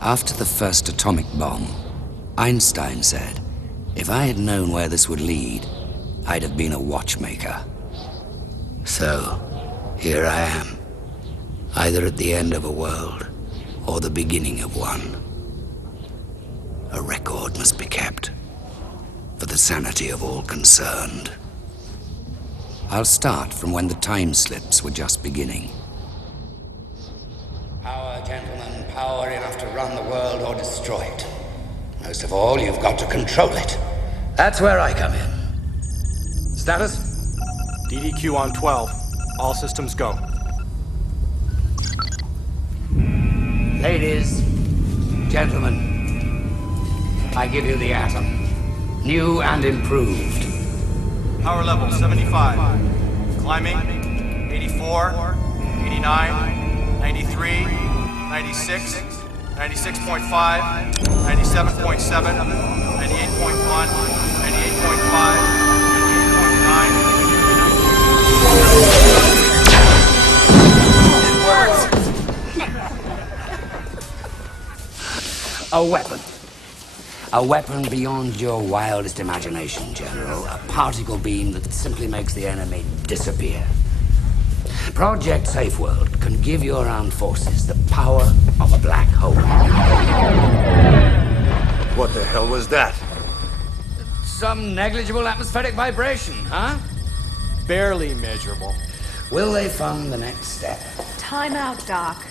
After the first atomic bomb, Einstein said, if I had known where this would lead, I'd have been a watchmaker. So, here I am, either at the end of a world or the beginning of one. A record must be kept, for the sanity of all concerned. I'll start from when the time slips were just beginning. Power, gentlemen, power enough to run the world or destroy it. Most of all, you've got to control it. That's where I come in. Status? DDQ on 12. All systems go. Ladies, gentlemen, I give you the atom, new and improved. Power level 75. Climbing. 84. 89. 93. 96. 96.5. 97.7. 98.1. 98.5. 98.9. A weapon. A weapon beyond your wildest imagination, General. A particle beam that simply makes the enemy disappear. Project Safe World can give your armed forces the power of a black hole. What the hell was that? Some negligible atmospheric vibration, huh? Barely measurable. Will they fund the next step? Time out, Doc.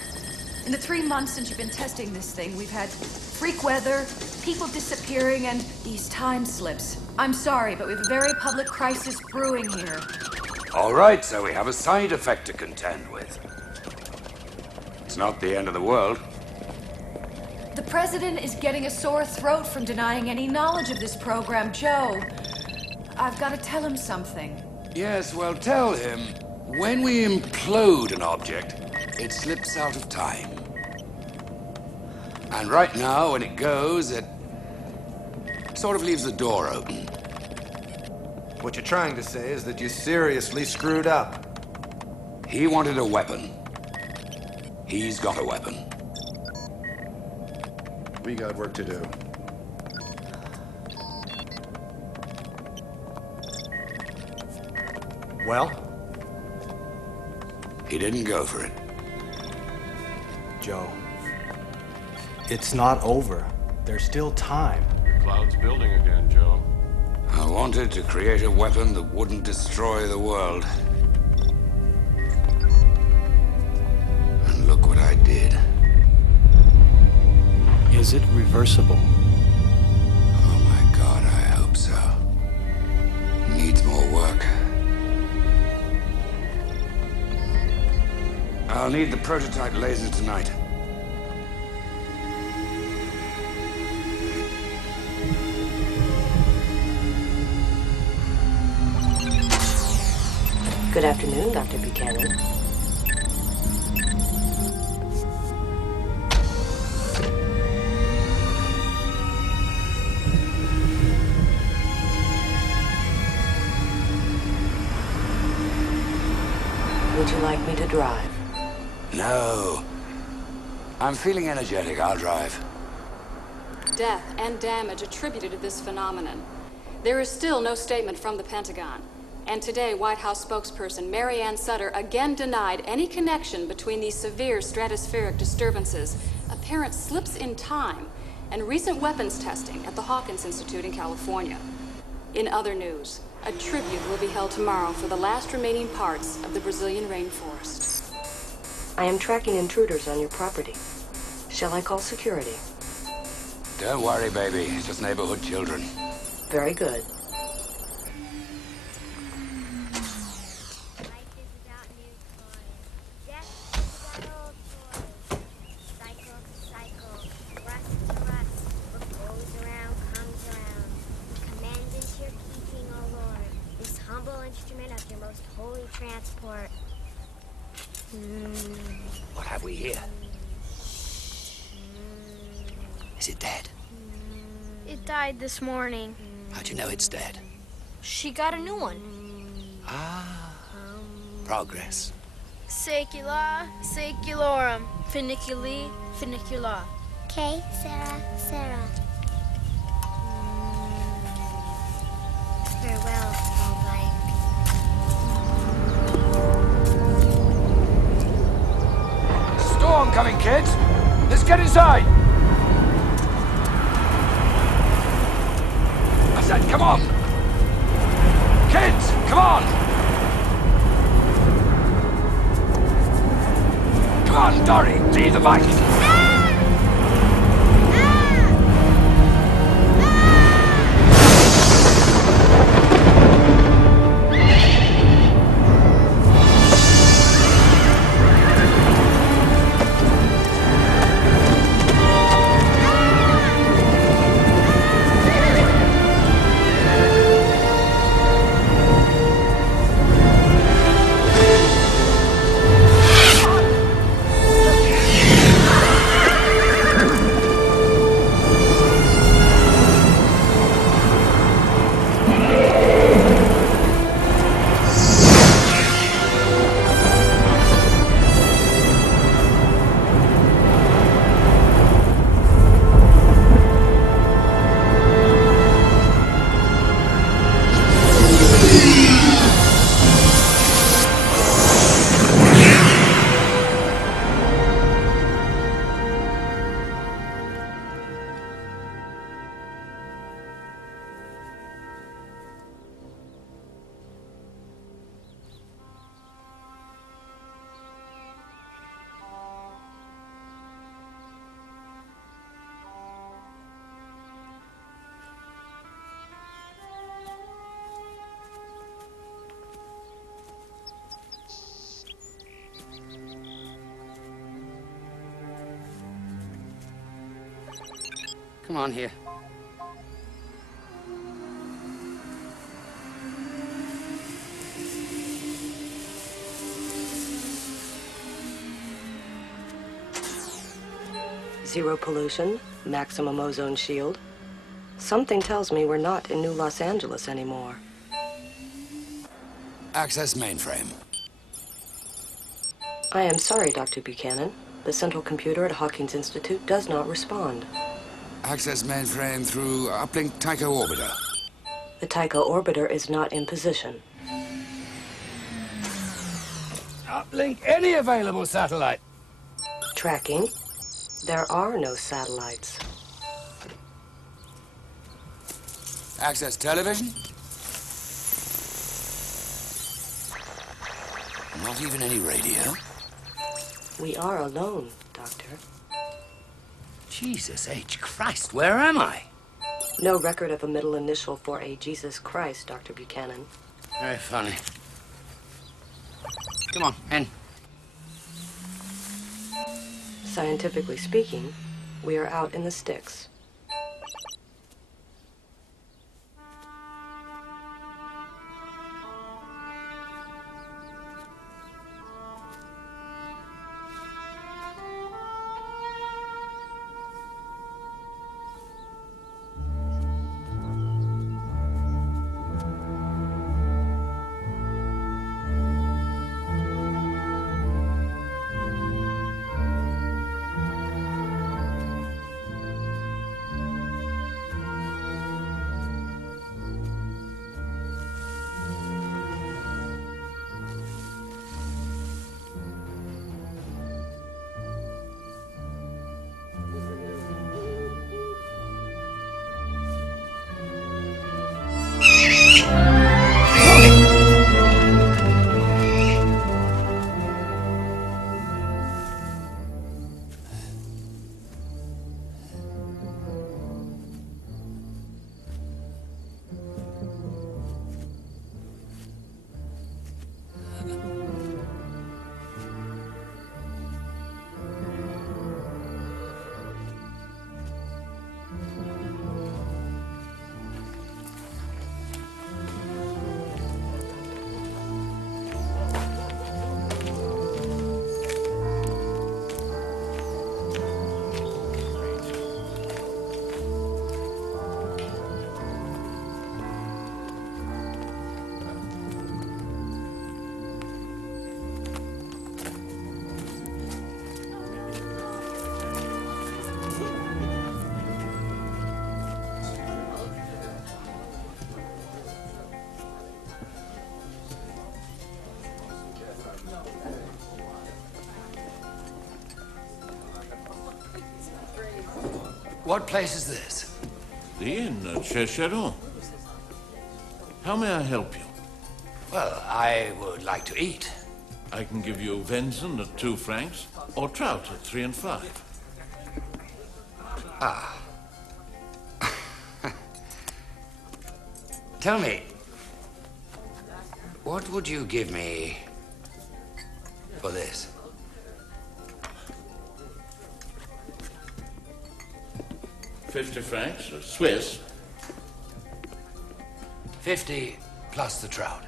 In the 3 months since you've been testing this thing, we've had freak weather, people disappearing, and these time slips. I'm sorry, but we have a very public crisis brewing here. All right, so we have a side effect to contend with. It's not the end of the world. The president is getting a sore throat from denying any knowledge of this program, Joe. I've got to tell him something. Yes, well, tell him, when we implode an object, it slips out of time. And right now, when it goes, it sort of leaves the door open. What you're trying to say is that you seriously screwed up. He wanted a weapon. He's got a weapon. We got work to do. Well? He didn't go for it. Joe. It's not over. There's still time. The cloud's building again, Joe. I wanted to create a weapon that wouldn't destroy the world. And look what I did. Is it reversible? Oh my God, I hope so. Needs more work. I'll need the prototype laser tonight. Good afternoon, Dr. Buchanan. Would you like me to drive? No. I'm feeling energetic. I'll drive. Death and damage attributed to this phenomenon. There is still no statement from the Pentagon. And today, White House spokesperson Mary Ann Sutter again denied any connection between these severe stratospheric disturbances, apparent slips in time, and recent weapons testing at the Hawkins Institute in California. In other news, a tribute will be held tomorrow for the last remaining parts of the Brazilian rainforest. I am tracking intruders on your property. Shall I call security? Don't worry, baby. It's just neighborhood children. Very good. Transport. What have we here? Is it dead? It died this morning. How'd you know it's dead? She got a new one. Ah, progress. Secula, seculorum, funiculi, funicula. Okay, Sarah, Sarah. Farewell, small blank. Storm coming, kids! Let's get inside! I said, come on! Kids, come on! Come on, Dory, lead the bike! Come on here. Zero pollution, maximum ozone shield. Something tells me we're not in New Los Angeles anymore. Access mainframe. I am sorry, Dr. Buchanan. The central computer at Hawkins Institute does not respond. Access mainframe through uplink Tycho orbiter. The Tycho orbiter is not in position. Uplink any available satellite. Tracking. There are no satellites. Access television. Not even any radio. We are alone, Doctor. Jesus H. Christ, where am I? No record of a middle initial for a Jesus Christ, Dr. Buchanan. Very funny. Come on, in. Scientifically speaking, we are out in the sticks. What place is this? The inn at Checheron. How may I help you? Well, I would like to eat. I can give you venison at 2 francs, or trout at 3 and 5. Ah. Tell me, what would you give me for this? $50 francs, Swiss. 50 plus the trout.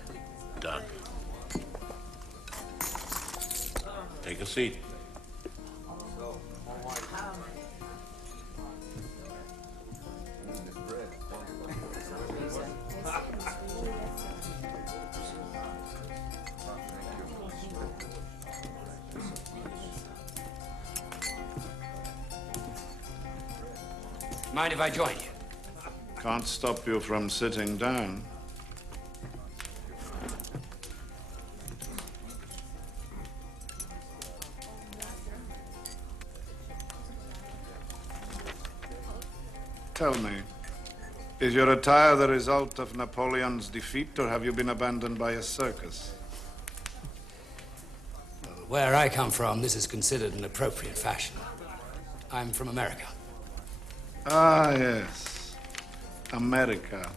Done. Take a seat. Mind if I join you? Can't stop you from sitting down. Tell me, is your attire the result of Napoleon's defeat, or have you been abandoned by a circus? Where I come from, this is considered an appropriate fashion. I'm from America. Ah, yes. America.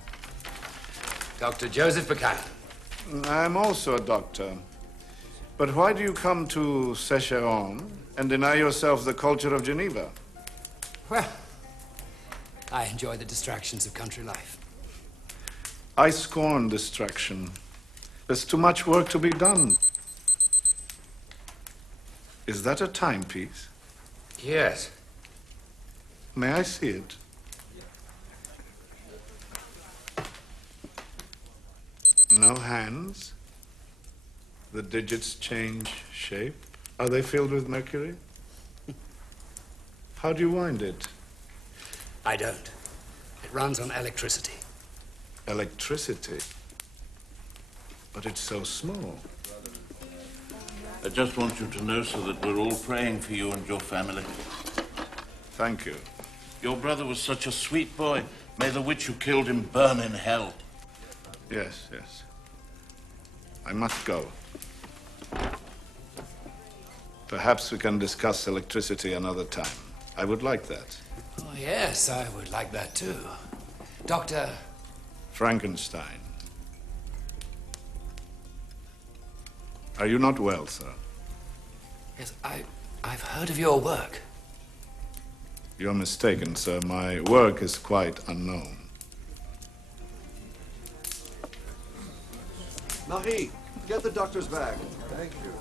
Dr. Joseph Buchanan. I'm also a doctor. But why do you come to Checheron and deny yourself the culture of Geneva? Well, I enjoy the distractions of country life. I scorn distraction. There's too much work to be done. Is that a timepiece? Yes. May I see it? No hands? The digits change shape? Are they filled with mercury? How do you wind it? I don't. It runs on electricity. Electricity? But it's so small. I just want you to know, so that we're all praying for you and your family. Thank you. Your brother was such a sweet boy. May the witch who killed him burn in hell. Yes, yes. I must go. Perhaps we can discuss electricity another time. I would like that. Oh, yes, I would like that too. Dr. Frankenstein. Are you not well, sir? Yes, I've heard of your work. You're mistaken, sir. My work is quite unknown. Marie, get the doctor's bag. Thank you.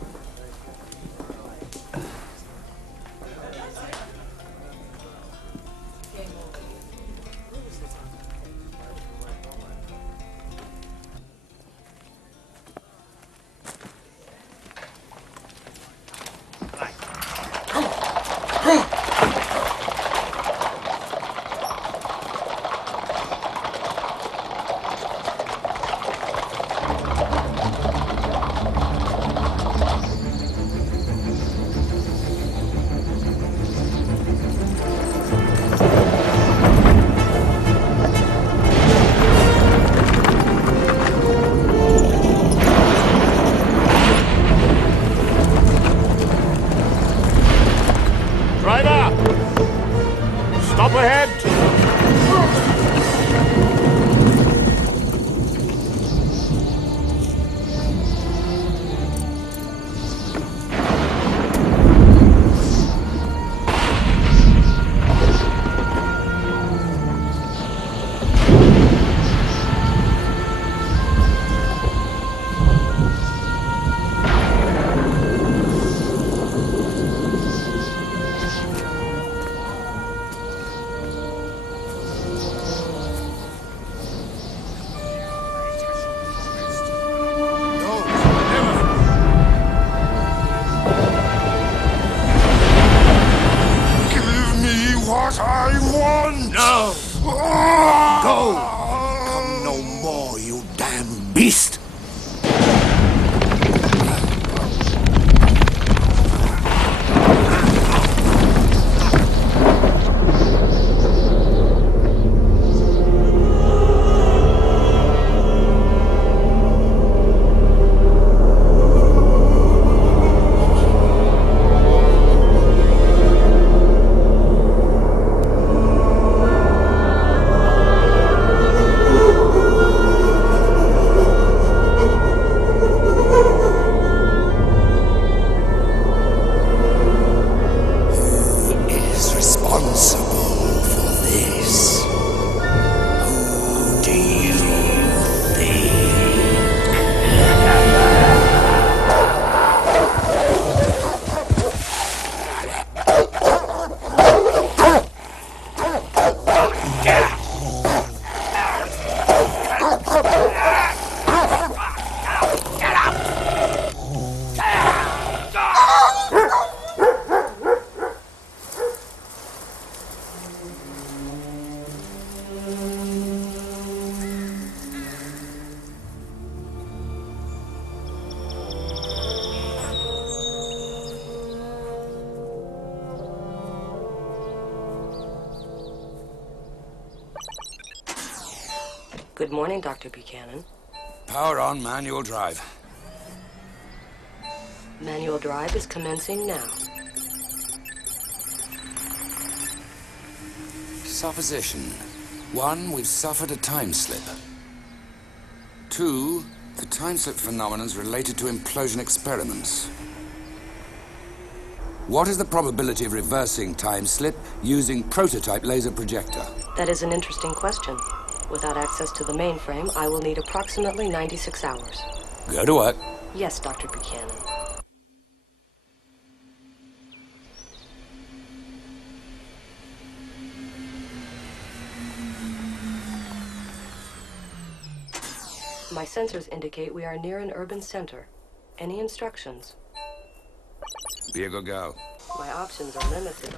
Good morning, Dr. Buchanan. Power on, manual drive. Manual drive is commencing now. Supposition. 1, we've suffered a time slip. 2, the time slip phenomenon is related to implosion experiments. What is the probability of reversing time slip using prototype laser projector? That is an interesting question. Without access to the mainframe, I will need approximately 96 hours. Go to work. Yes, Dr. Buchanan. My sensors indicate we are near an urban center. Any instructions? Be a good girl. My options are limited.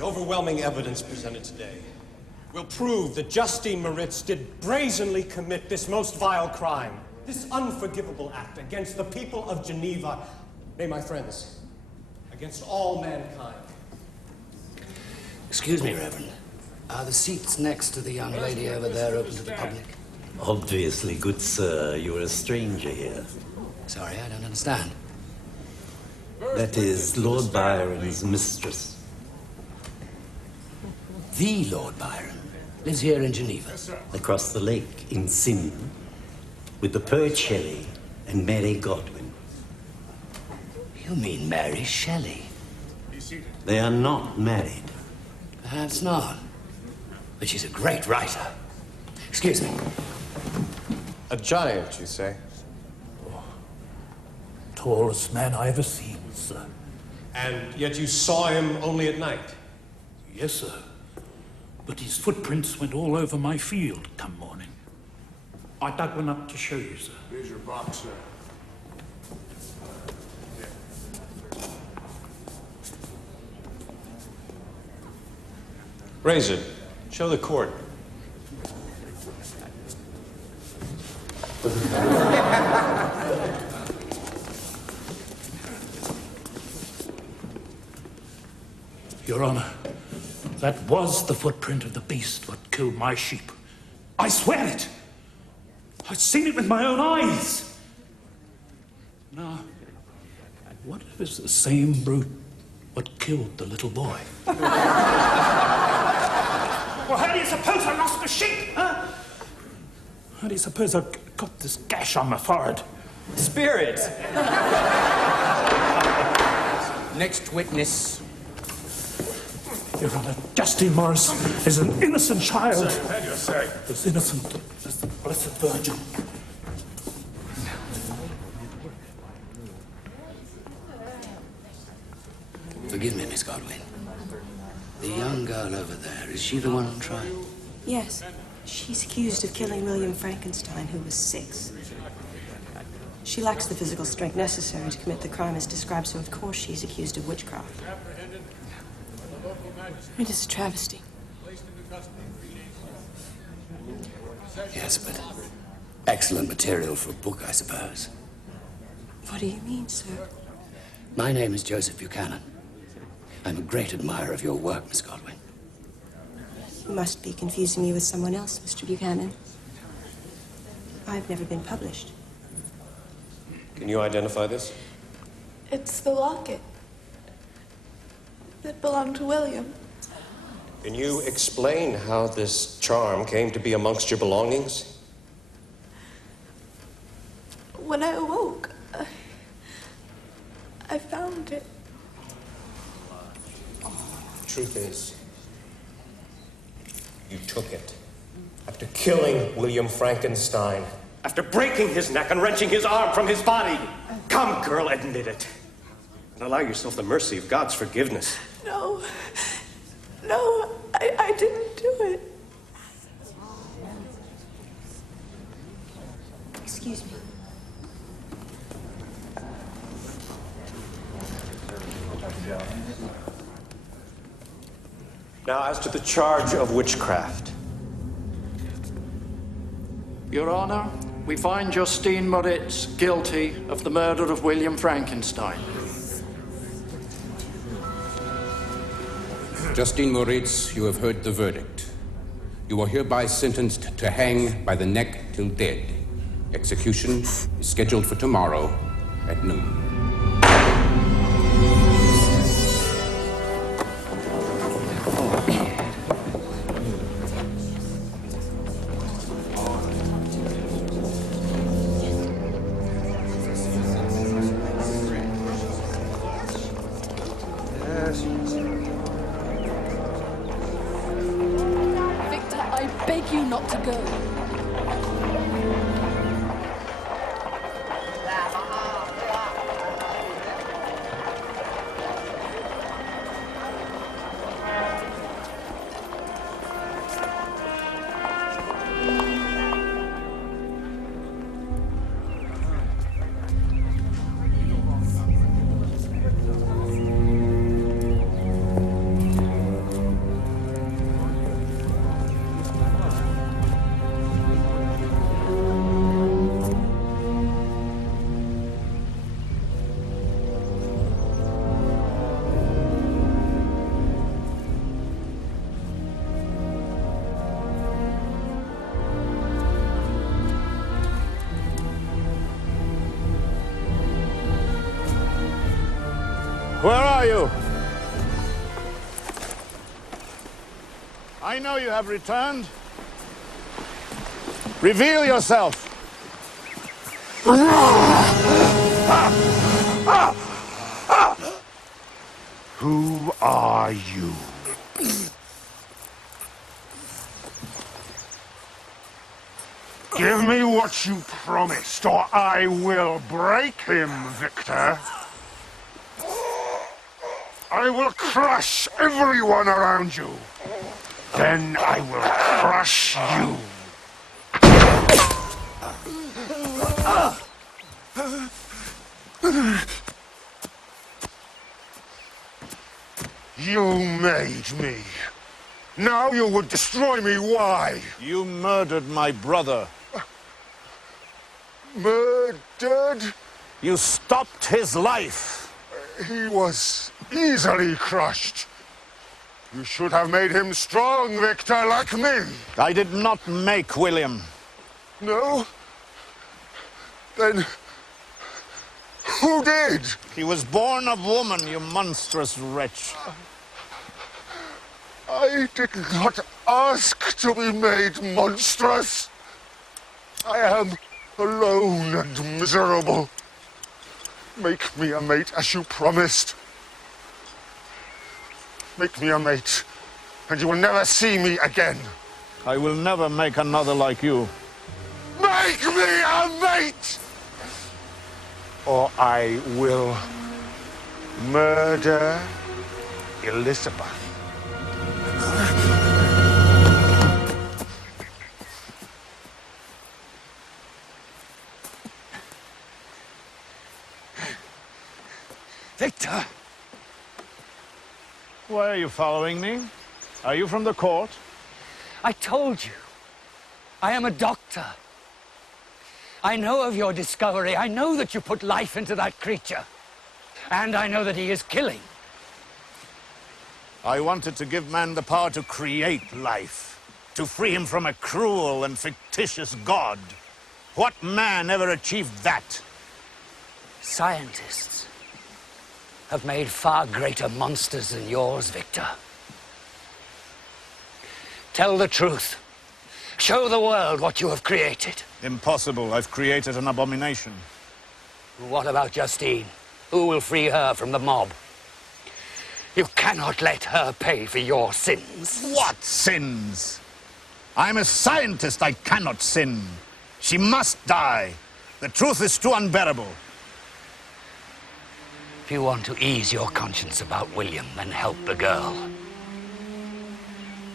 Overwhelming evidence presented today will prove that Justine Moritz did brazenly commit this most vile crime, this unforgivable act against the people of Geneva, nay, my friends, against all mankind. Excuse me, Reverend. Are the seats next to the young lady over there open to the public? Obviously, good sir, you're a stranger here. Sorry, I don't understand. That is Lord Byron's mistress. The Lord Byron lives here in Geneva. Across the lake in Sin, with the poet Shelley and Mary Godwin. You mean Mary Shelley? They are not married. Perhaps not. But she's a great writer. Excuse me. A giant, you say? Tallest man I ever seen, sir. And yet you saw him only at night? Yes, sir. But his footprints went all over my field come morning. I dug one up to show you, sir. Here's your box, sir. Raise it. Show the court. Your Honor, that was the footprint of the beast what killed my sheep. I swear it! I've seen it with my own eyes! Now, What if it's the same brute what killed the little boy? Well, how do you suppose I lost the sheep, huh? How do you suppose I got this gash on my forehead? Spirit. Next witness. Your Honor, Justine Morris is an innocent child. Sir. As innocent as the Blessed Virgin. Forgive me, Miss Godwin. The young girl over there, is she the one on trial? Yes. She's accused of killing William Frankenstein, who was 6. She lacks the physical strength necessary to commit the crime as described, so of course she's accused of witchcraft. It is a travesty. Yes, but excellent material for a book, I suppose. What do you mean, sir? My name is Joseph Buchanan. I'm a great admirer of your work, Miss Godwin. You must be confusing me with someone else, Mr. Buchanan. I've never been published. Can you identify this? It's the locket that belonged to William. Can you explain how this charm came to be amongst your belongings? When I awoke, I found it. The truth is, you took it after killing William Frankenstein. After breaking his neck and wrenching his arm from his body. Come, girl, admit it. And allow yourself the mercy of God's forgiveness. No. No, I didn't do it. Excuse me. Now, as to the charge of witchcraft. Your Honor, we find Justine Moritz guilty of the murder of William Frankenstein. Justine Moritz, you have heard the verdict. You are hereby sentenced to hang by the neck till dead. Execution is scheduled for tomorrow at noon. Victor, I beg you not to go. Where are you? I know you have returned. Reveal yourself. Who are you? Give me what you promised, or I will break him, Victor. I will crush everyone around you. Then I will crush you. You made me. Now you would destroy me. Why? You murdered my brother. Murdered? You stopped his life. He was easily crushed. You should have made him strong, Victor, like me. I did not make William. No? Then Who did? He was born of woman, you monstrous wretch. I did not ask to be made monstrous. I am alone and miserable. Make me a mate as you promised. Make me a mate, and you will never see me again. I will never make another like you. Make me a mate! Or I will murder Elizabeth. Victor! Why are you following me? Are you from the court? I told you. I am a doctor. I know of your discovery. I know that you put life into that creature. And I know that he is killing. I wanted to give man the power to create life, to free him from a cruel and fictitious god. What man ever achieved that? Scientists have made far greater monsters than yours, Victor. Tell the truth. Show the world what you have created. Impossible. I've created an abomination. What about Justine? Who will free her from the mob? You cannot let her pay for your sins. What sins? I'm a scientist. I cannot sin. She must die. The truth is too unbearable. If you want to ease your conscience about William, then help the girl.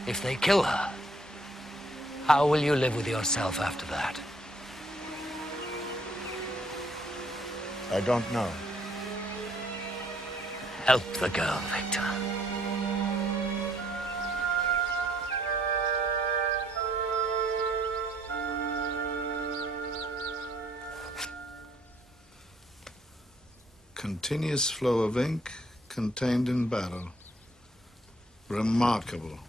If they kill her, how will you live with yourself after that? I don't know. Help the girl, Victor. Continuous flow of ink contained in barrel. Remarkable.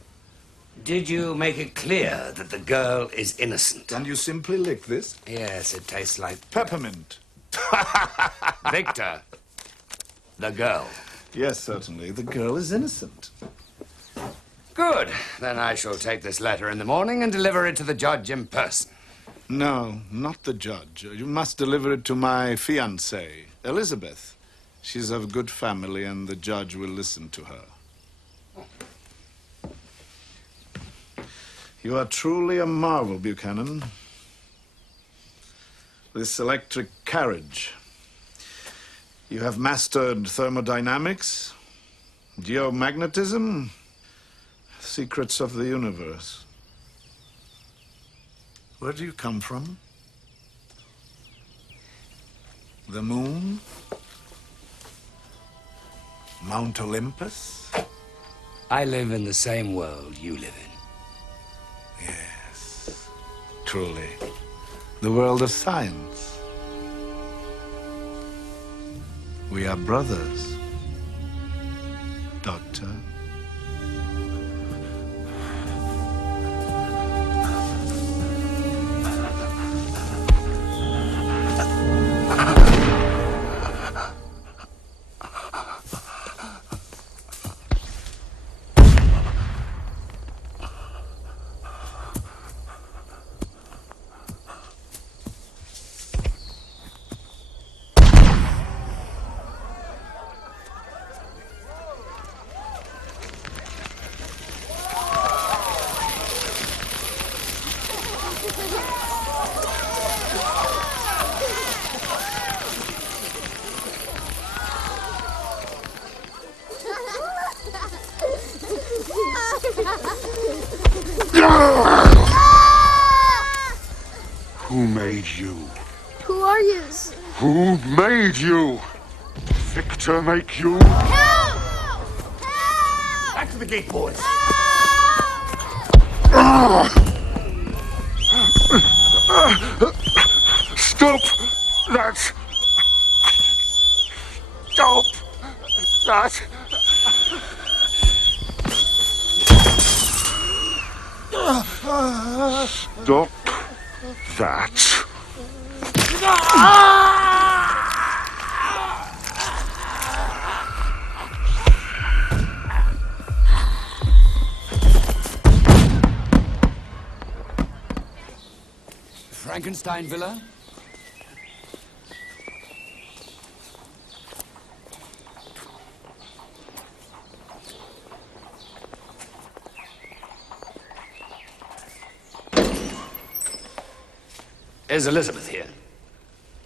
Did you make it clear that the girl is innocent? And you simply lick this? Yes, it tastes like Peppermint. Victor. The girl. Yes, certainly. The girl is innocent. Good. Then I shall take this letter in the morning and deliver it to the judge in person. No, not the judge. You must deliver it to my fiancée, Elizabeth. She's of good family, and the judge will listen to her. You are truly a marvel, Buchanan. This electric carriage. You have mastered thermodynamics, geomagnetism, secrets of the universe. Where do you come from? The moon? Mount Olympus? I live in the same world you live in. Yes, truly. The world of science. We are brothers, Doctor. Who made you? Who are you? Who made you? Victor make you? Help! Back to the gate, boys. Stop that! Stop that! Stop that! Frankenstein Villa? Is Elizabeth here?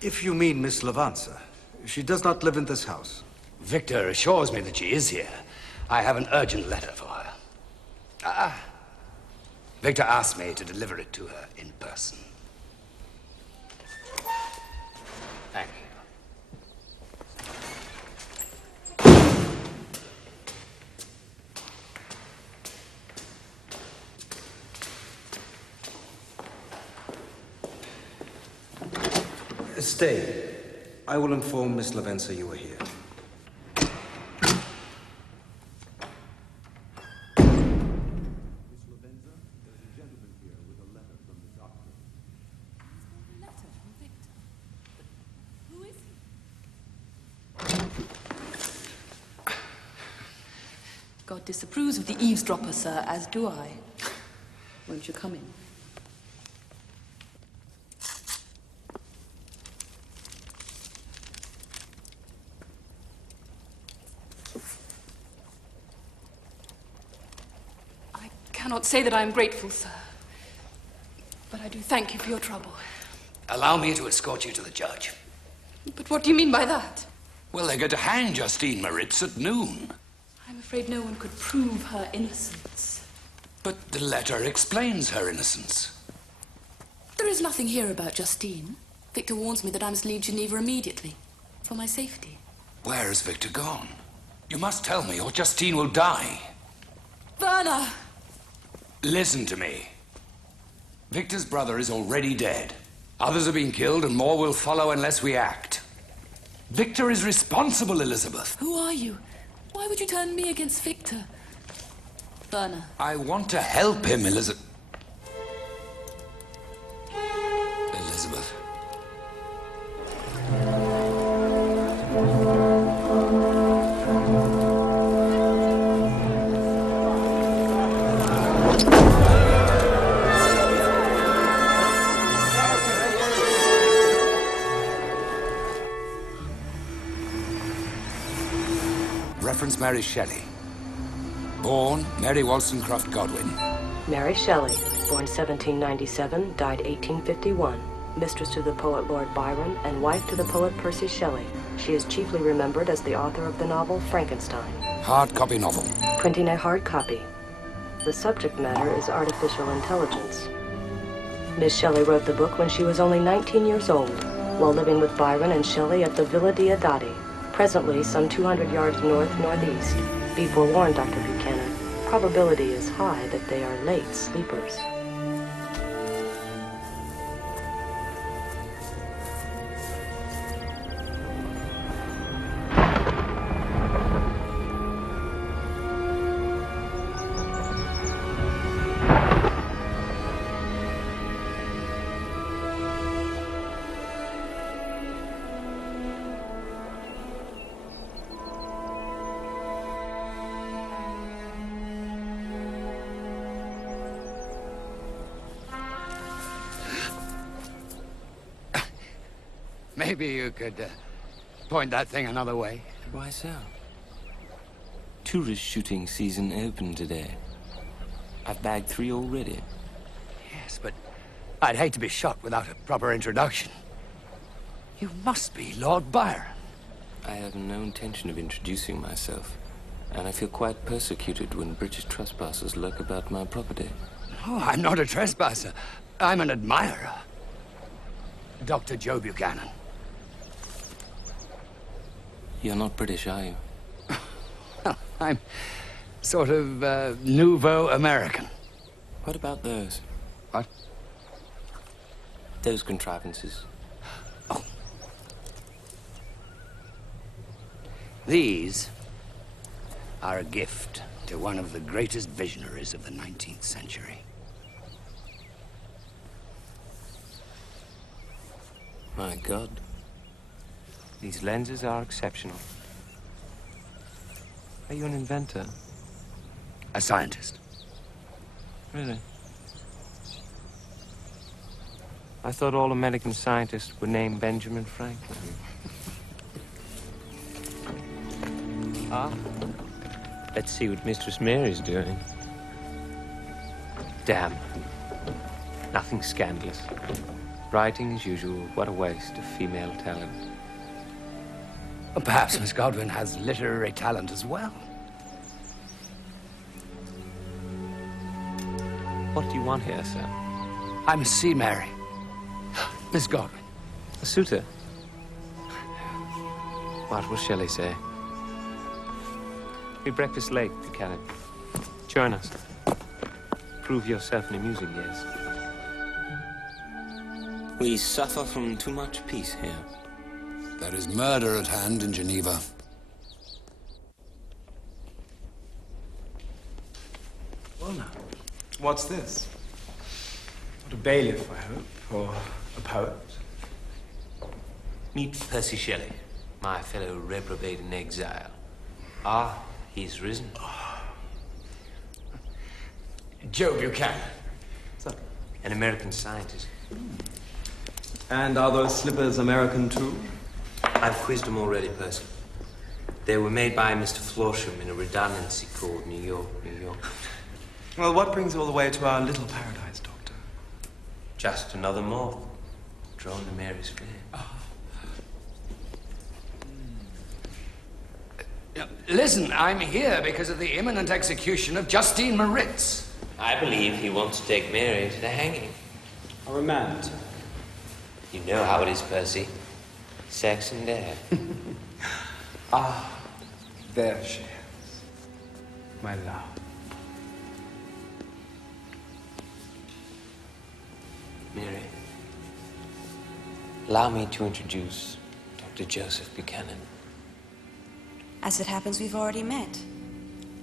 If you mean Miss Lavanza, she does not live in this house. Victor assures me that she is here. I have an urgent letter for her. Victor asked me to deliver it to her in person. Thank you. Stay. I will inform Miss Lavanza you are here. God disapproves of the eavesdropper, sir, as do I. Won't you come in? I cannot say that I am grateful, sir. But I do thank you for your trouble. Allow me to escort you to the judge. But what do you mean by that? Well, they're going to hang Justine Moritz at noon. I'm afraid no one could prove her innocence. But the letter explains her innocence. There is nothing here about Justine. Victor warns me that I must leave Geneva immediately, for my safety. Where has Victor gone? You must tell me, or Justine will die. Werner! Listen to me. Victor's brother is already dead. Others have been killed, and more will follow unless we act. Victor is responsible, Elizabeth. Who are you? Why would you turn me against Victor? Werner. I want to help him, Elizabeth. Reference Mary Shelley. Born Mary Wollstonecraft Godwin. Mary Shelley, born 1797, died 1851. Mistress to the poet Lord Byron and wife to the poet Percy Shelley. She is chiefly remembered as the author of the novel Frankenstein. Hard copy novel. Printing a hard copy. The subject matter is artificial intelligence. Miss Shelley wrote the book when she was only 19 years old, while living with Byron and Shelley at the Villa Diodati, presently some 200 yards north-northeast. Be forewarned, Dr. Buchanan. Probability is high that they are late sleepers. Maybe you could point that thing another way. Why so? Tourist shooting season opened today. I've bagged 3 already. Yes, but I'd hate to be shot without a proper introduction. You must be Lord Byron. I have no intention of introducing myself, and I feel quite persecuted when British trespassers lurk about my property. Oh, I'm not a trespasser. I'm an admirer. Dr. Joe Buchanan. You're not British, are you? I'm sort of nouveau American. What about those? What? Those contrivances. Oh. These are a gift to one of the greatest visionaries of the 19th century. My God. These lenses are exceptional. Are you an inventor? A scientist. Really? I thought all American scientists were named Benjamin Franklin. Ah. Let's see what Mistress Mary's doing. Damn. Nothing scandalous. Writing as usual. What a waste of female talent. Well, perhaps Miss Godwin has literary talent as well. What do you want here, sir? I must see Mary. Miss Godwin. A suitor? What will Shelley say? We breakfast late, Buchanan. Join us. Prove yourself an amusing guest. We suffer from too much peace here. There is murder at hand in Geneva. Well now, what's this? Not a bailiff, I hope, or a poet. Meet Percy Shelley, my fellow reprobate in exile. Ah, he's risen. Joe Buchanan. What's up? An American scientist. And are those slippers American too? I've quizzed them already, Percy. They were made by Mr. Florsham in a redundancy called New York, New York. Well, what brings you all the way to our little paradise, Doctor? Just another moth drawn to Mary's flame. Listen, I'm here because of the imminent execution of Justine Moritz. I believe he wants to take Mary to the hanging. A remand. You know how it is, Percy. Sex and death. Ah, there she is. My love. Mary, allow me to introduce Dr. Joseph Buchanan. As it happens, we've already met.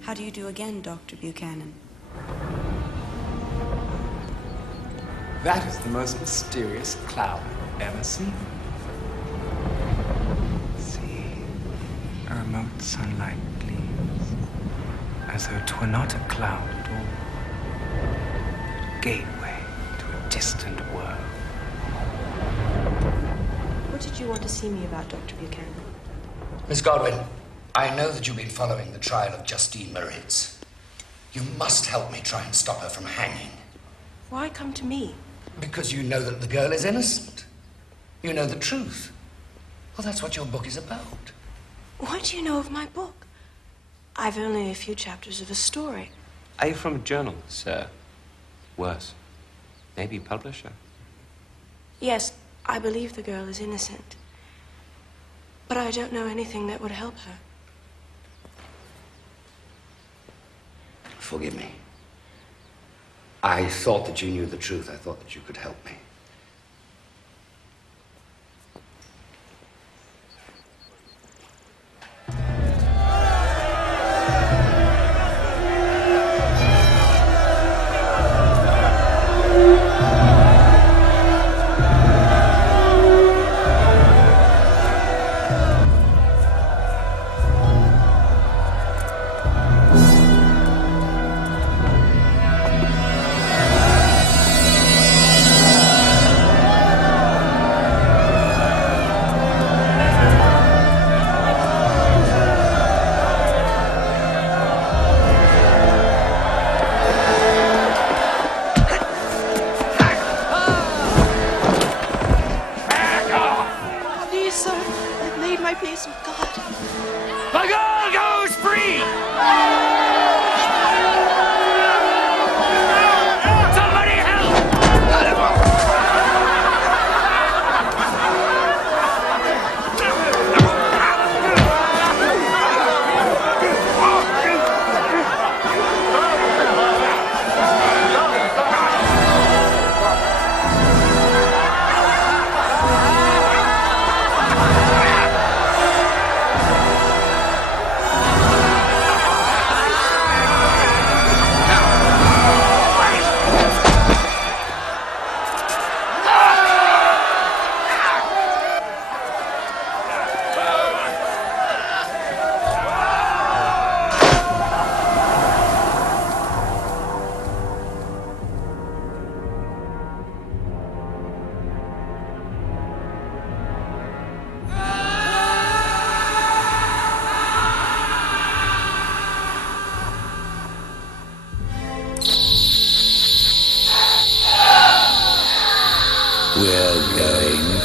How do you do again, Dr. Buchanan? That is the most mysterious cloud I've ever seen. See, a remote sunlight gleams, as though 'twere not a cloud at all, but a gateway to a distant world. What did you want to see me about, Dr. Buchanan? Miss Godwin, I know that you've been following the trial of Justine Moritz. You must help me try and stop her from hanging. Why come to me? Because you know that the girl is innocent. You know the truth. Well, that's what your book is about. What do you know of my book? I've only a few chapters of a story. Are you from a journal, sir? Worse. Maybe a publisher. Yes, I believe the girl is innocent. But I don't know anything that would help her. Forgive me. I thought that you knew the truth. I thought that you could help me.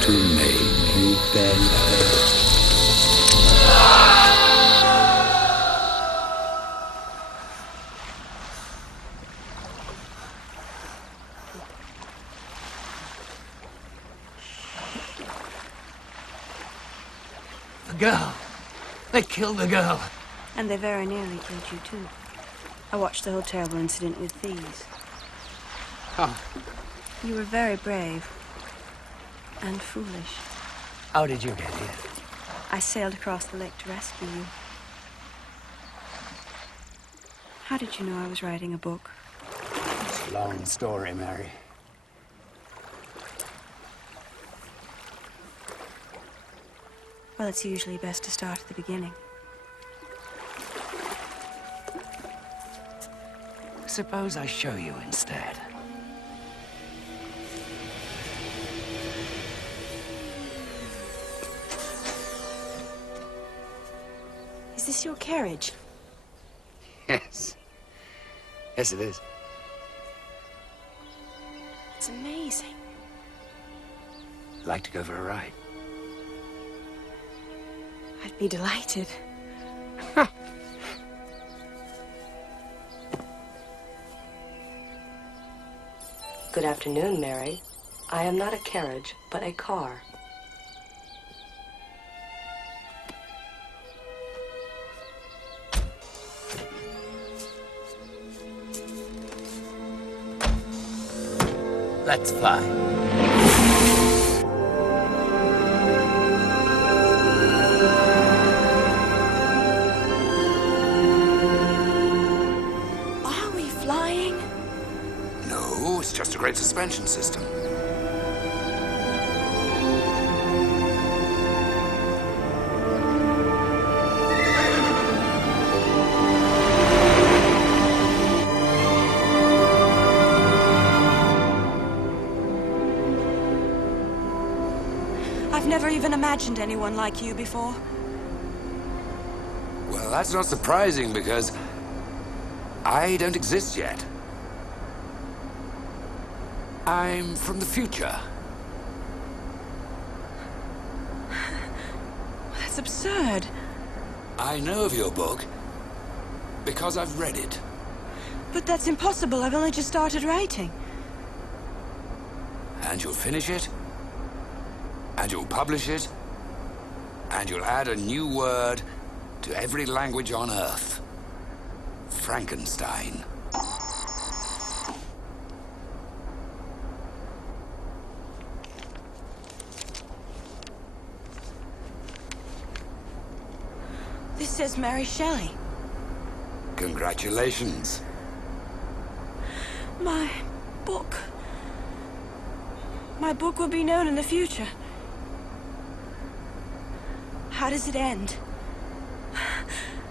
to make you better. The girl. They killed the girl. And they very nearly killed you, too. I watched the whole terrible incident with these. Huh. You were very brave. And foolish. How did you get here? I sailed across the lake to rescue you. How did you know I was writing a book? It's a long story, Mary. Well, it's usually best to start at the beginning. Suppose I show you instead. Is this your carriage? Yes. Yes, it is. It's amazing. Like to go for a ride? I'd be delighted. Good afternoon, Mary. I am not a carriage, but a car. Let's fly. Are we flying? No, it's just a great suspension system. I've never even imagined anyone like you before. Well, that's not surprising because I don't exist yet. I'm from the future. That's absurd. I know of your book because I've read it. But that's impossible. I've only just started writing. And you'll finish it, and you'll publish it, and you'll add a new word to every language on Earth. Frankenstein. This says Mary Shelley. Congratulations. My book. My book will be known in the future. How does it end?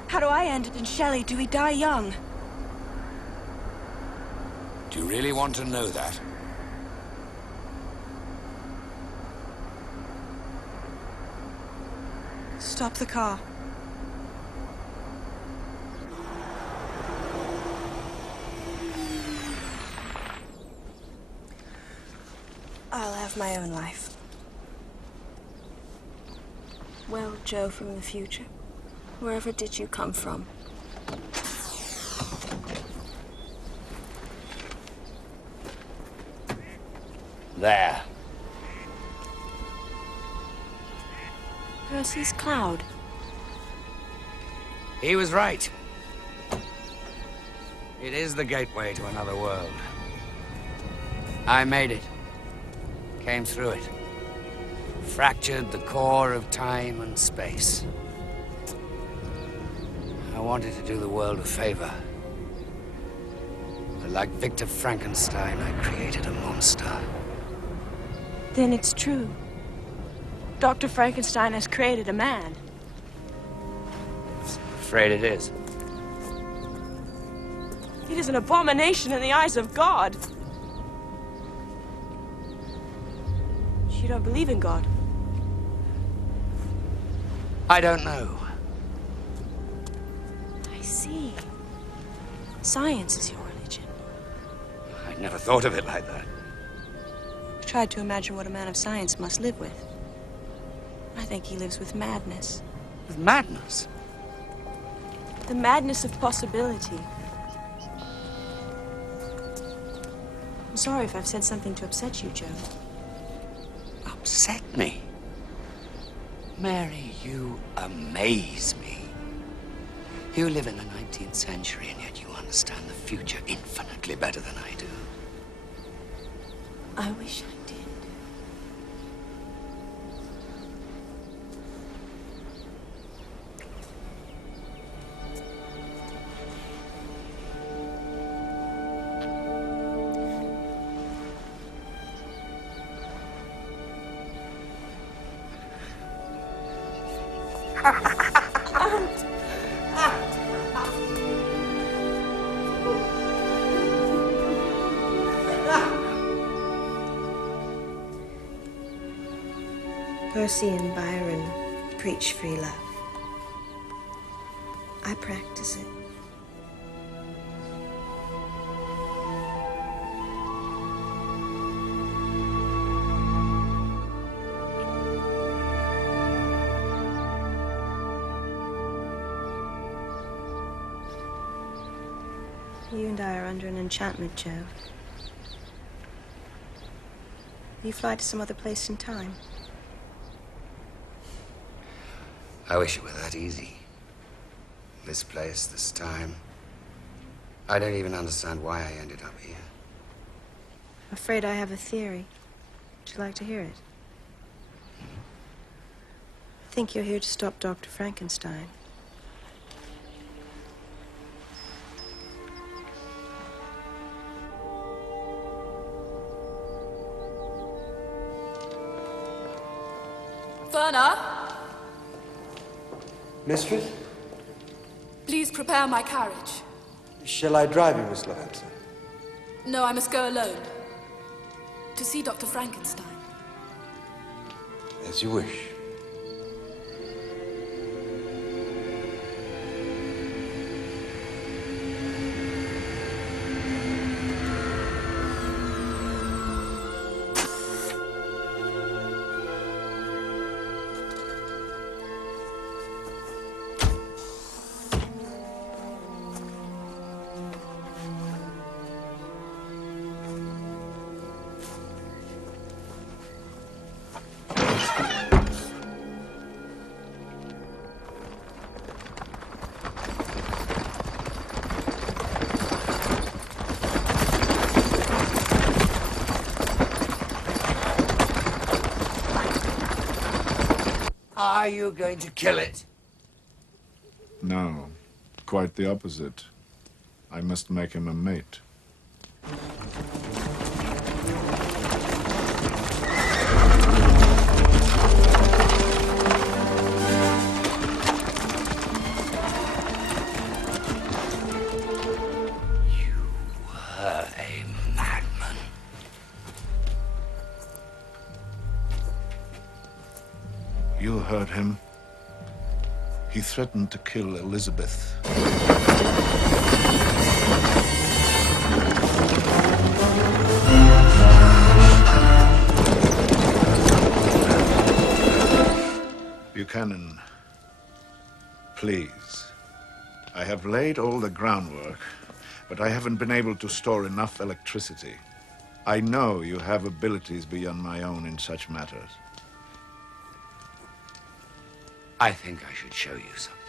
How do I end it and Shelley? Do we die young? Do you really want to know that? Stop the car. I'll have my own life. Well, Joe from the future, wherever did you come from? There. Percy's cloud. He was right. It is the gateway to another world. I made it. Came through it. Fractured the core of time and space. I wanted to do the world a favor. But like Victor Frankenstein, I created a monster. Then it's true. Dr. Frankenstein has created a man. Afraid it is. It is an abomination in the eyes of God. You don't believe in God? I don't know. I see. Science is your religion. I never thought of it like that. tried to imagine what a man of science must live with. I think he lives with madness. With madness? The madness of possibility. I'm sorry if I've said something to upset you, Joe. Upset me? Mary, you amaze me. You live in the 19th century, and yet you understand the future infinitely better than I do. I wish I did. Percy and Byron preach free love. I practice it. You and I are under an enchantment, Joe. You fly to some other place in time. I wish it were that easy. This place, this time. I don't even understand why I ended up here. I'm afraid I have a theory. Would you like to hear it? I think you're here to stop Dr. Frankenstein. Werner, Mistress? please prepare my carriage. Shall I drive you, Miss Lohanson? No, I must go alone. To see Dr. Frankenstein. As you wish. Are you going to kill it? No, quite the opposite. I must make him a mate. A madman. You heard him. He threatened to kill Elizabeth. Buchanan, please. I have laid all the groundwork, but I haven't been able to store enough electricity. I know you have abilities beyond my own in such matters. I think I should show you something.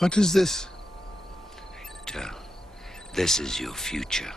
What is this? This is your future.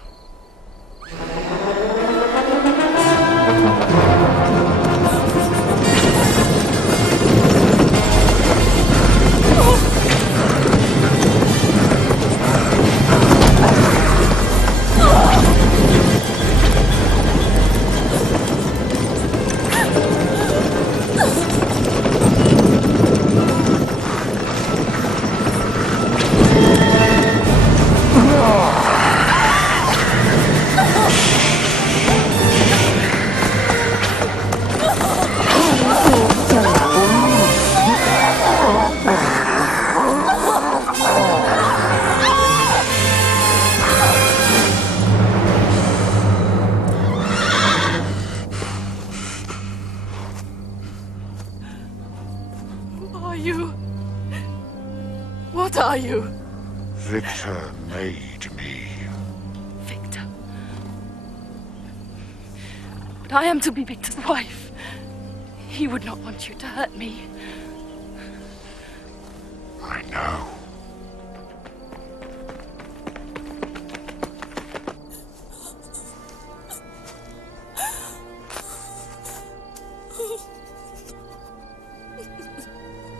What are you? Victor made me. Victor. But I am to be Victor's wife. He would not want you to hurt me. I know.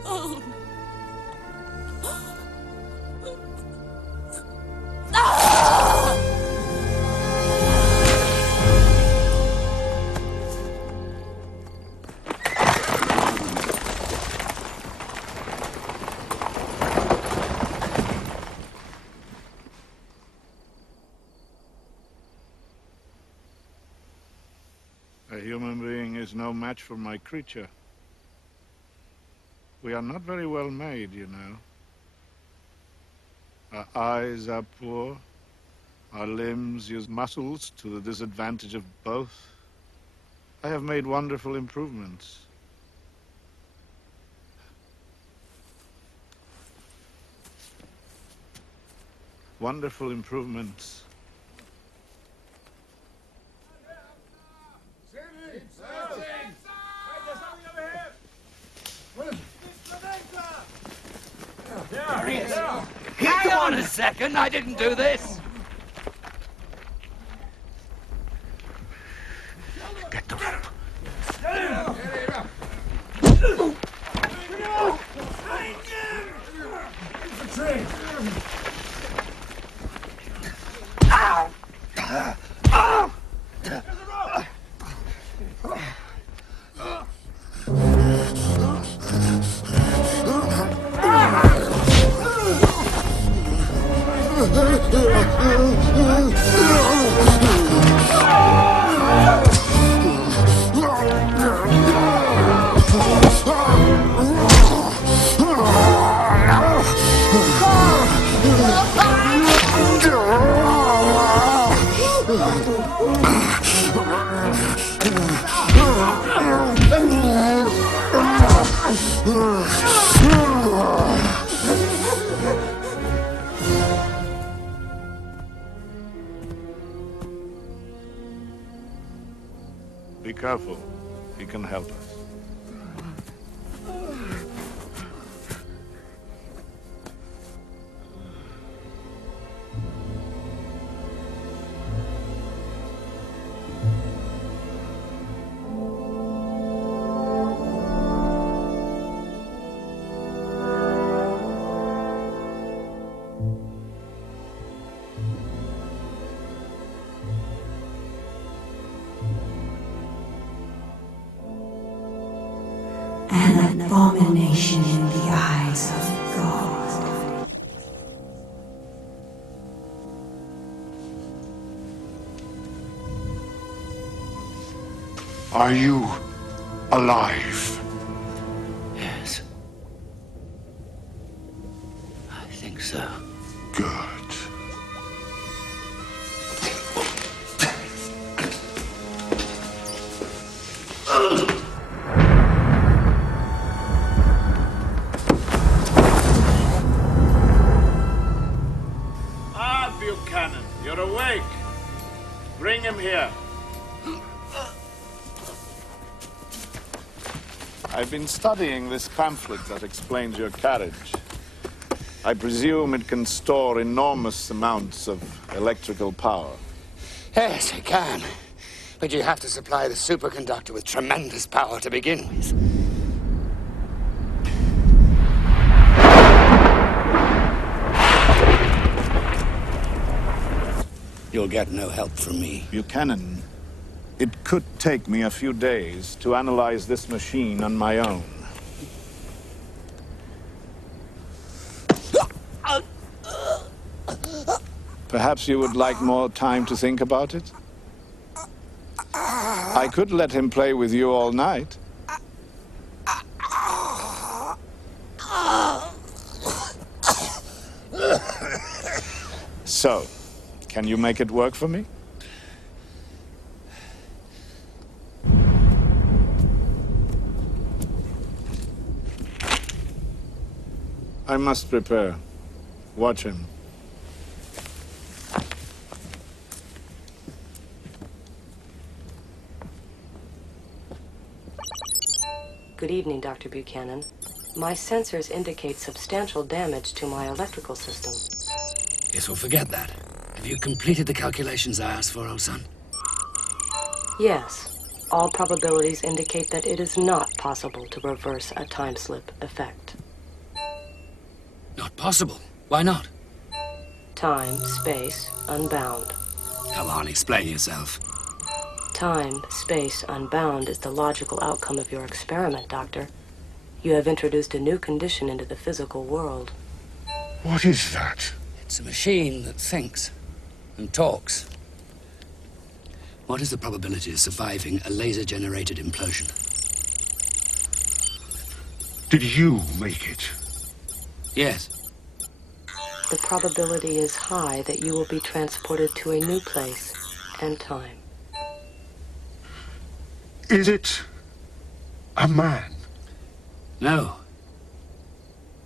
Oh. A human being is no match for my creature. We are not very well made, you know. Our eyes are poor. Our limbs use muscles to the disadvantage of both. I have made wonderful improvements. Wonderful improvements. Hang on a second, I didn't do this. Get the rope. Ow! Ow! Be careful. He can help us. An abomination in the eyes of God. Are you alive? Yes. I think so. Good. Buchanan, you're awake. Bring him here. I've been studying this pamphlet that explains your carriage. I presume it can store enormous amounts of electrical power. Yes, it can. But you have to supply the superconductor with tremendous power to begin with. You'll get no help from me. Buchanan, it could take me a few days to analyze this machine on my own. Perhaps you would like more time to think about it? I could let him play with you all night. So, can you make it work for me? I must prepare. Watch him. Good evening, Dr. Buchanan. My sensors indicate substantial damage to my electrical system. Guess we'll forget that. Have you completed the calculations I asked for, old son? Yes. All probabilities indicate that it is not possible to reverse a time slip effect. Not possible. Why not? Time, space, unbound. Come on, explain yourself. Time, space, unbound is the logical outcome of your experiment, Doctor. You have introduced a new condition into the physical world. What is that? It's a machine that thinks and talks. What is the probability of surviving a laser-generated implosion? Did you make it? Yes. The probability is high that you will be transported to a new place and time. Is it a man? No.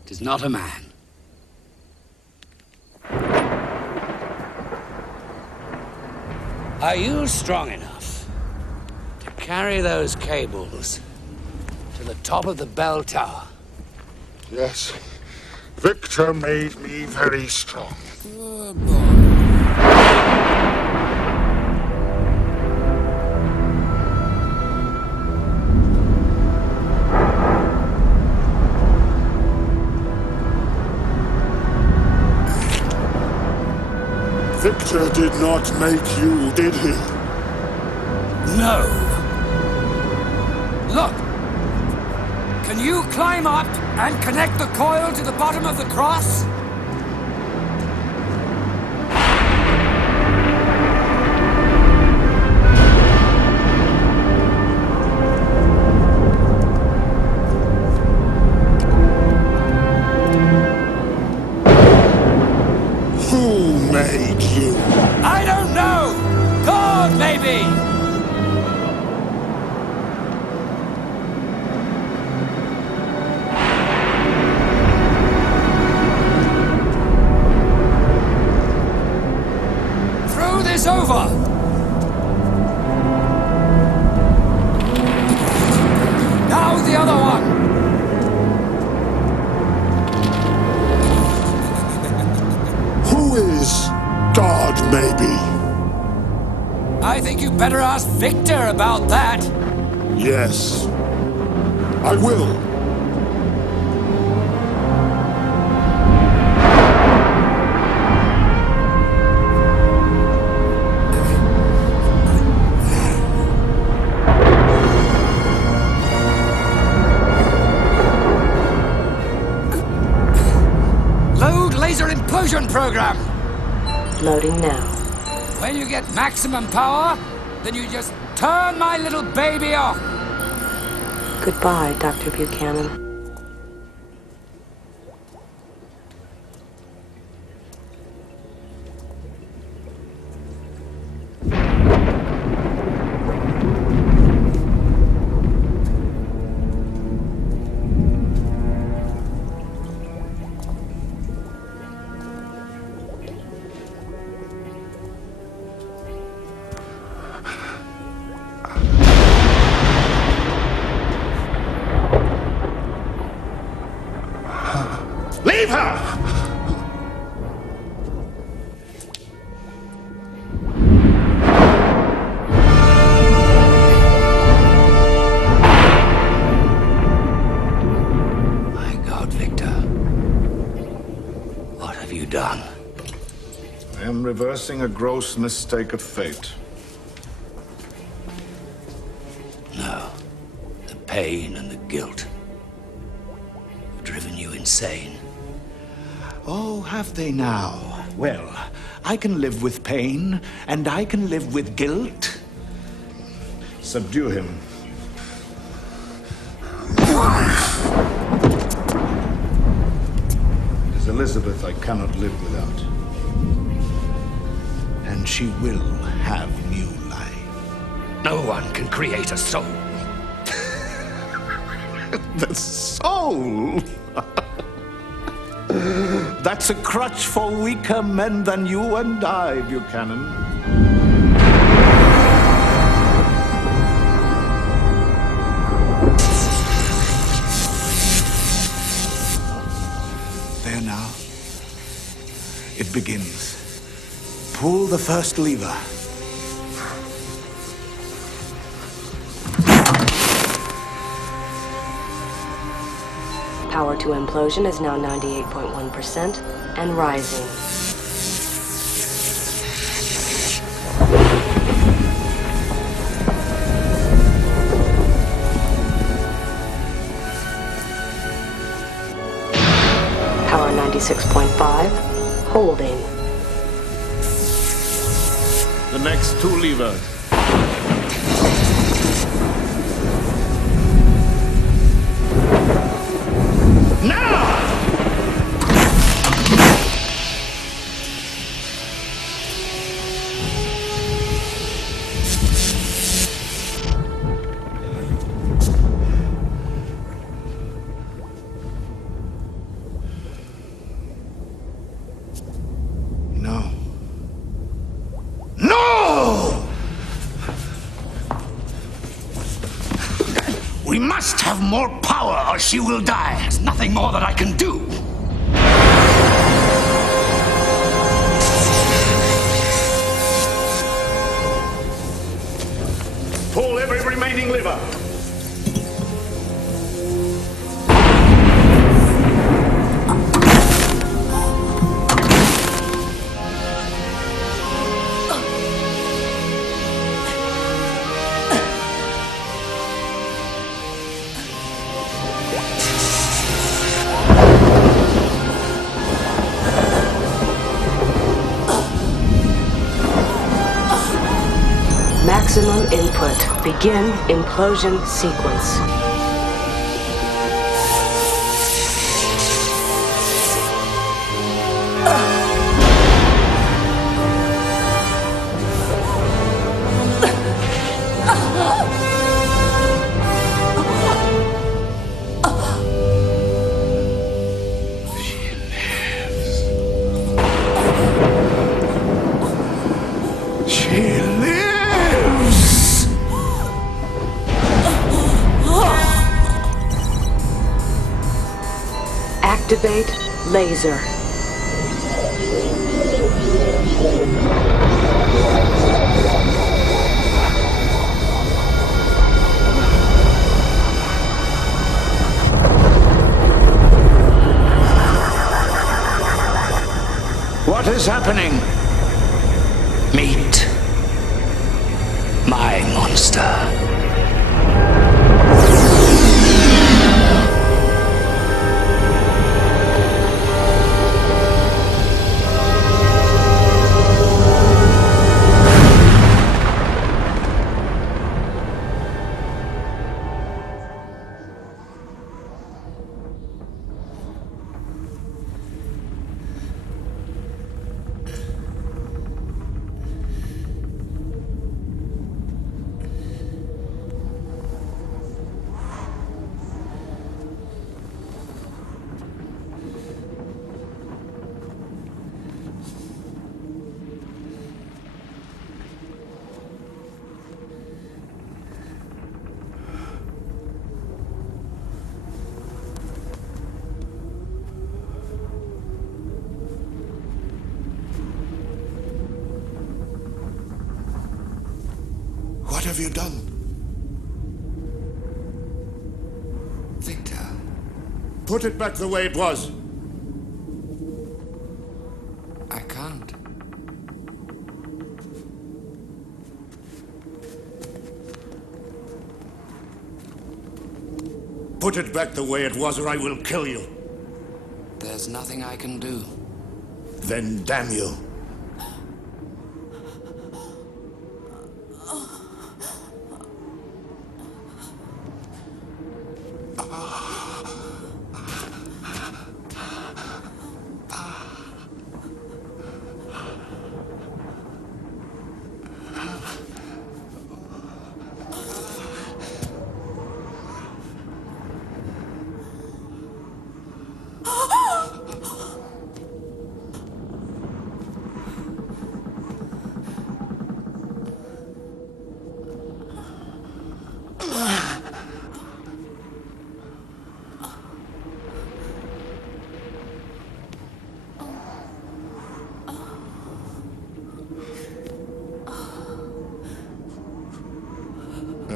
It is not a man. Are you strong enough to carry those cables to the top of the bell tower? Yes. Victor made me very strong. Good boy. Victor did not make you, did he? No. Look. Can you climb up and connect the coil to the bottom of the cross? Who made you? I don't know! God, maybe! Throw this over! Now the other one! Who is God, maybe? I think you better ask Victor about that. Yes. I will. Load laser implosion program. Loading now. When you get maximum power, then you just turn my little baby off. Goodbye, Dr. Buchanan. Leave her! My God, Victor. What have you done? I am reversing a gross mistake of fate. No. The pain and the guilt have driven you insane. Oh, have they now? Well, I can live with pain, and I can live with guilt. Subdue him. It is Elizabeth I cannot live without. And she will have new life. No one can create a soul. The soul? That's a crutch for weaker men than you and I, Buchanan. There now. It begins. Pull the first lever. Power to implosion is now 98.1% and rising. Power 96.5, holding. The next two levers. We must have more power or she will die. There's nothing more that I can do. Pull every remaining lever. Maximum input. Begin implosion sequence. Activate laser. What is happening? Meet my monster. What have you done? Victor. Put it back the way it was. I can't. Put it back the way it was, or I will kill you. There's nothing I can do. Then damn you.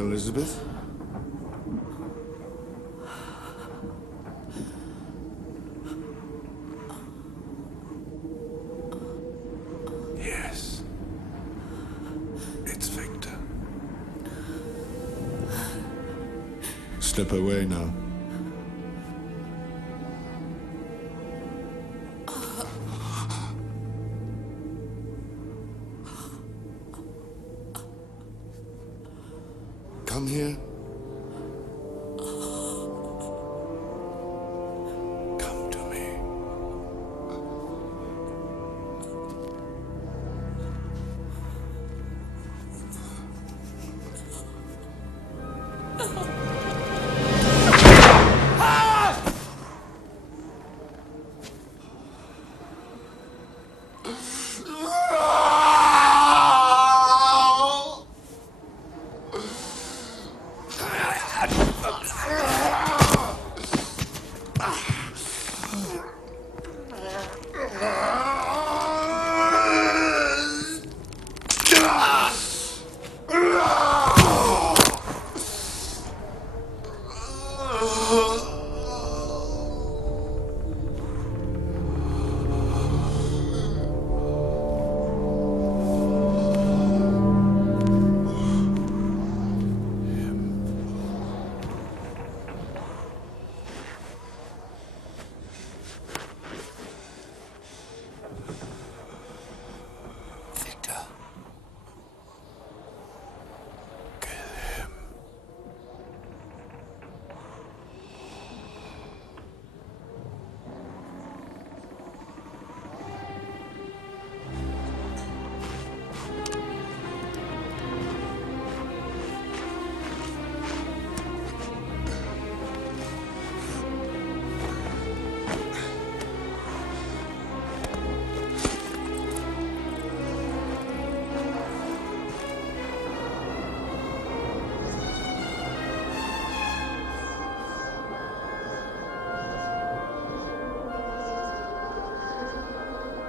Elizabeth? Yes. It's Victor. Step away now. Come here. Come to me.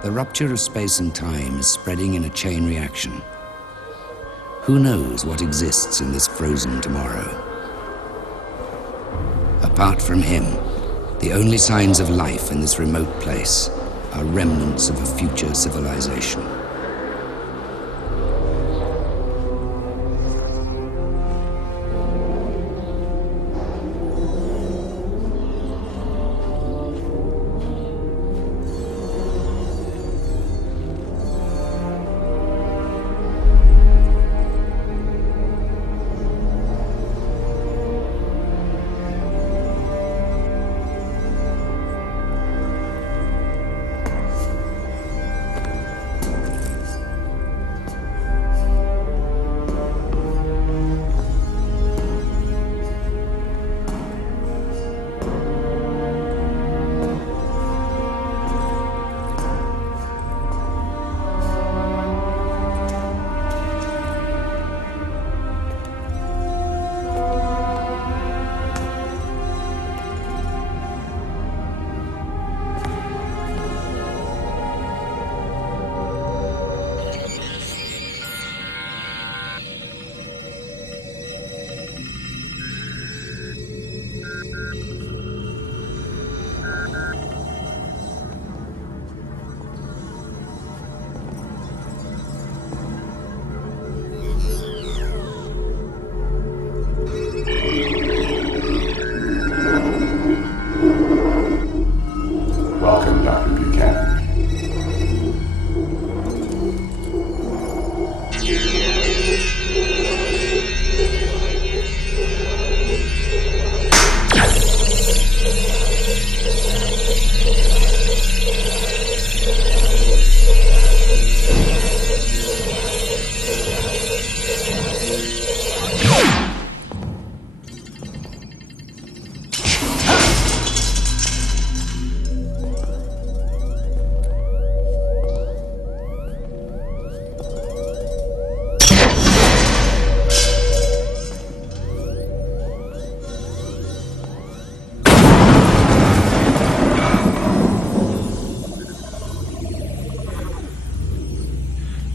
The rupture of space and time is spreading in a chain reaction. Who knows what exists in this frozen tomorrow? Apart from him, the only signs of life in this remote place are remnants of a future civilization. Welcome, Dr. Buchanan.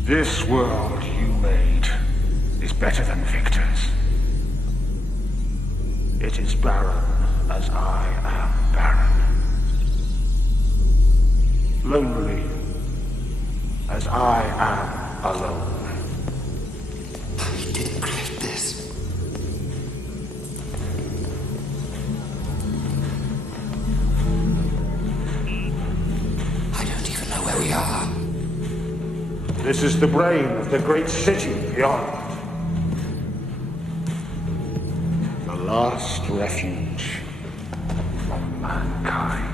This world you made is better than Victor's. It is barren as I am barren. Lonely as I am alone. He didn't create this. I don't even know where we are. This is the brain of the great city beyond. The last refuge of mankind.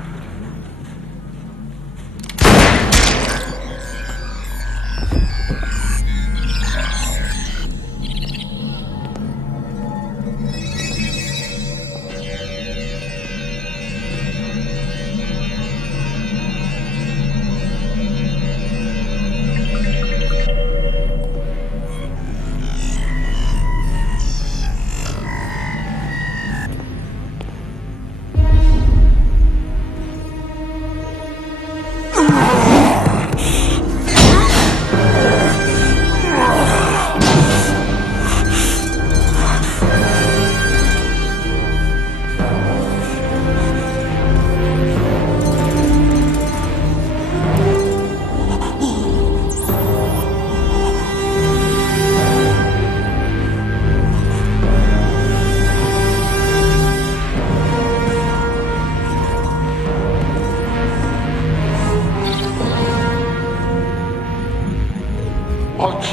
What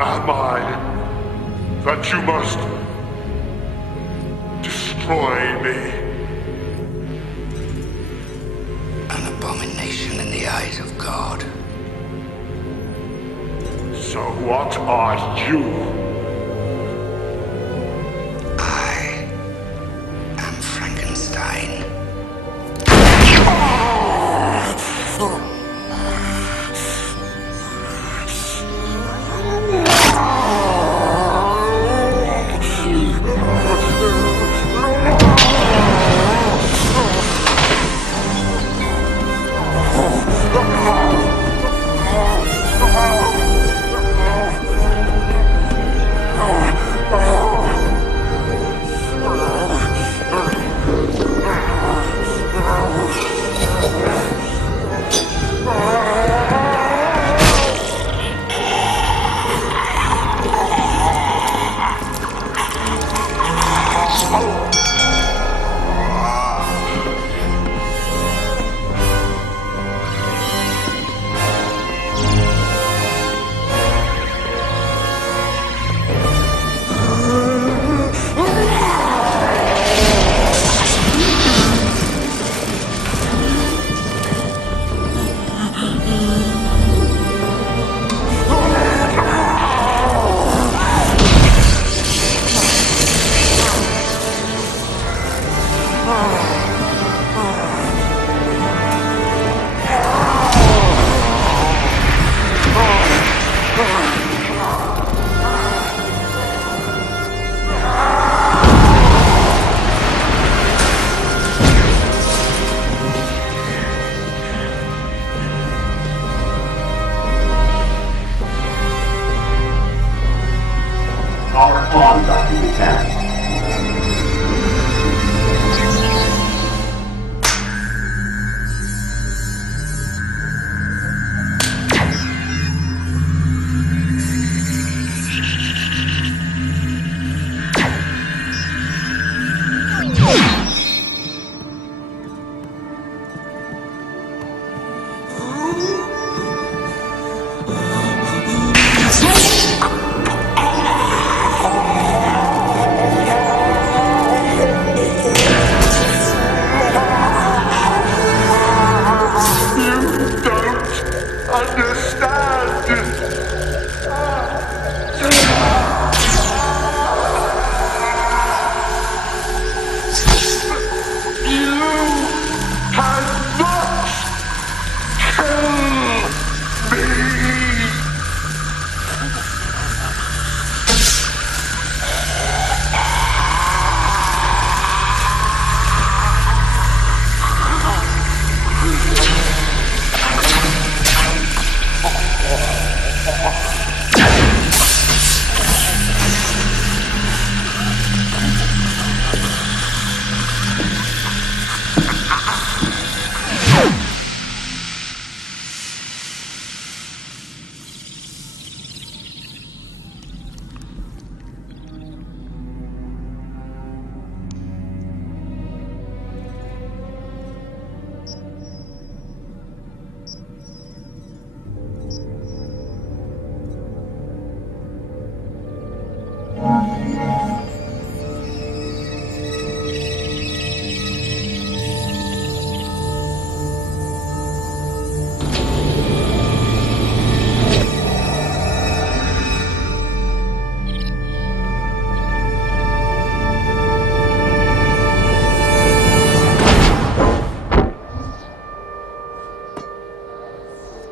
am I that you must destroy me? An abomination in the eyes of God. So what are you? I am Frankenstein. On, Dr. Buchanan.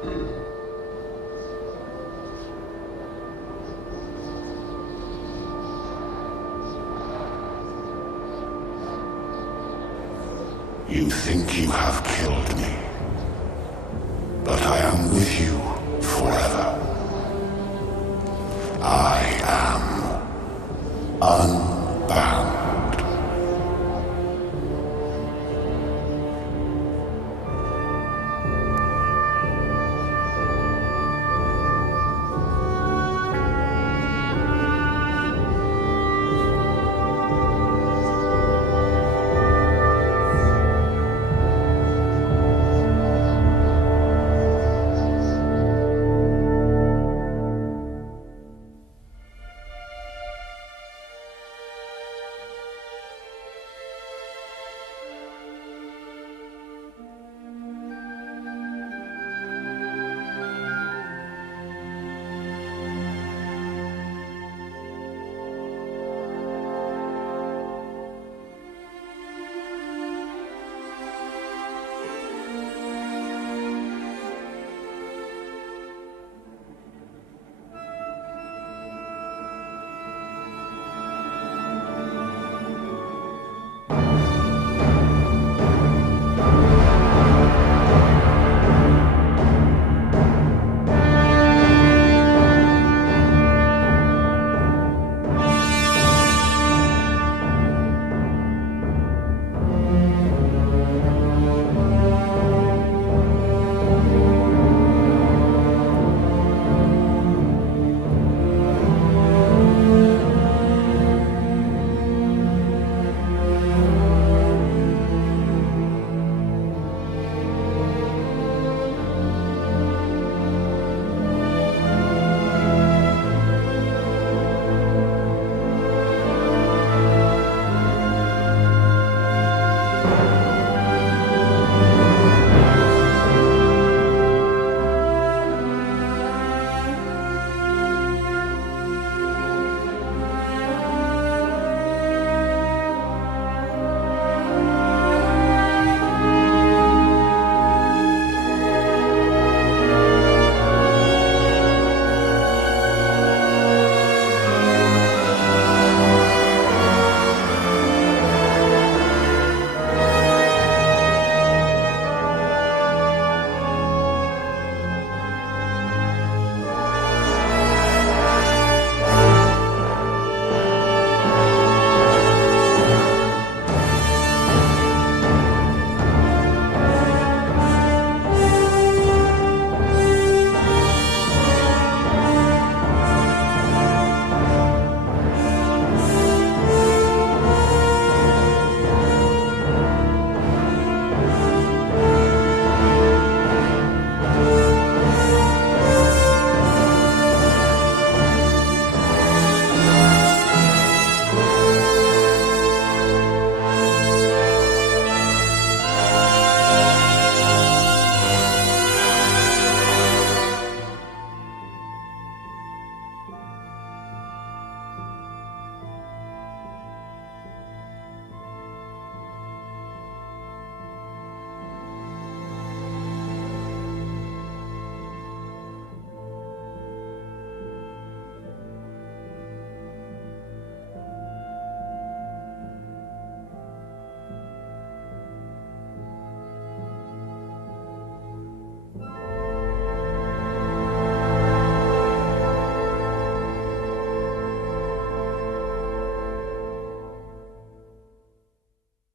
You think you have killed me?